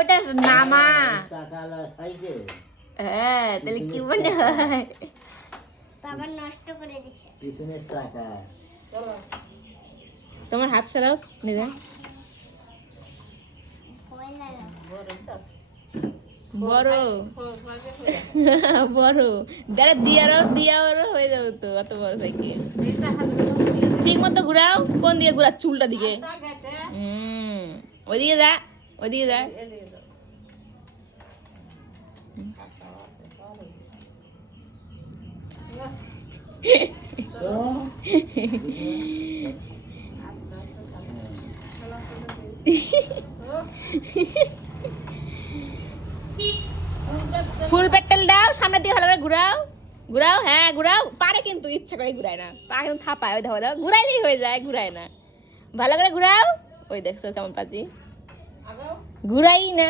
ওটা নামা। হ্যাঁ, তাহলে কি মনে হয়? বাবা নষ্ট করে দিছে পিছনের চাকা। তোমার হাত সরাও দিদা। ভয় লাগে বড় বড় দাঁড়া দিয়ারও হয়ে যাবে তো, অত বড় সাইকেল। ঠিক মতো ঘুরাও। কোন দিকে ঘুরা? চুলটা দিকে। ওইদিকে যা, ওইদিকে যা। ফুল পেট্রোল দাও, সামনের দিকে ভালো করে ঘুরাও। ঘুরাও, হ্যাঁ ঘুরাও। পারে কিন্তু ইচ্ছা করে ঘুরায় না, পা কিন্তু থাপায়। ওই দেখো দাও, ঘুরাইলেই হয়ে যায়, ঘুরায় না। ভালো করে ঘুরাও। ওই দেখছো কেমন পাচ্ছি, ঘুরাই না।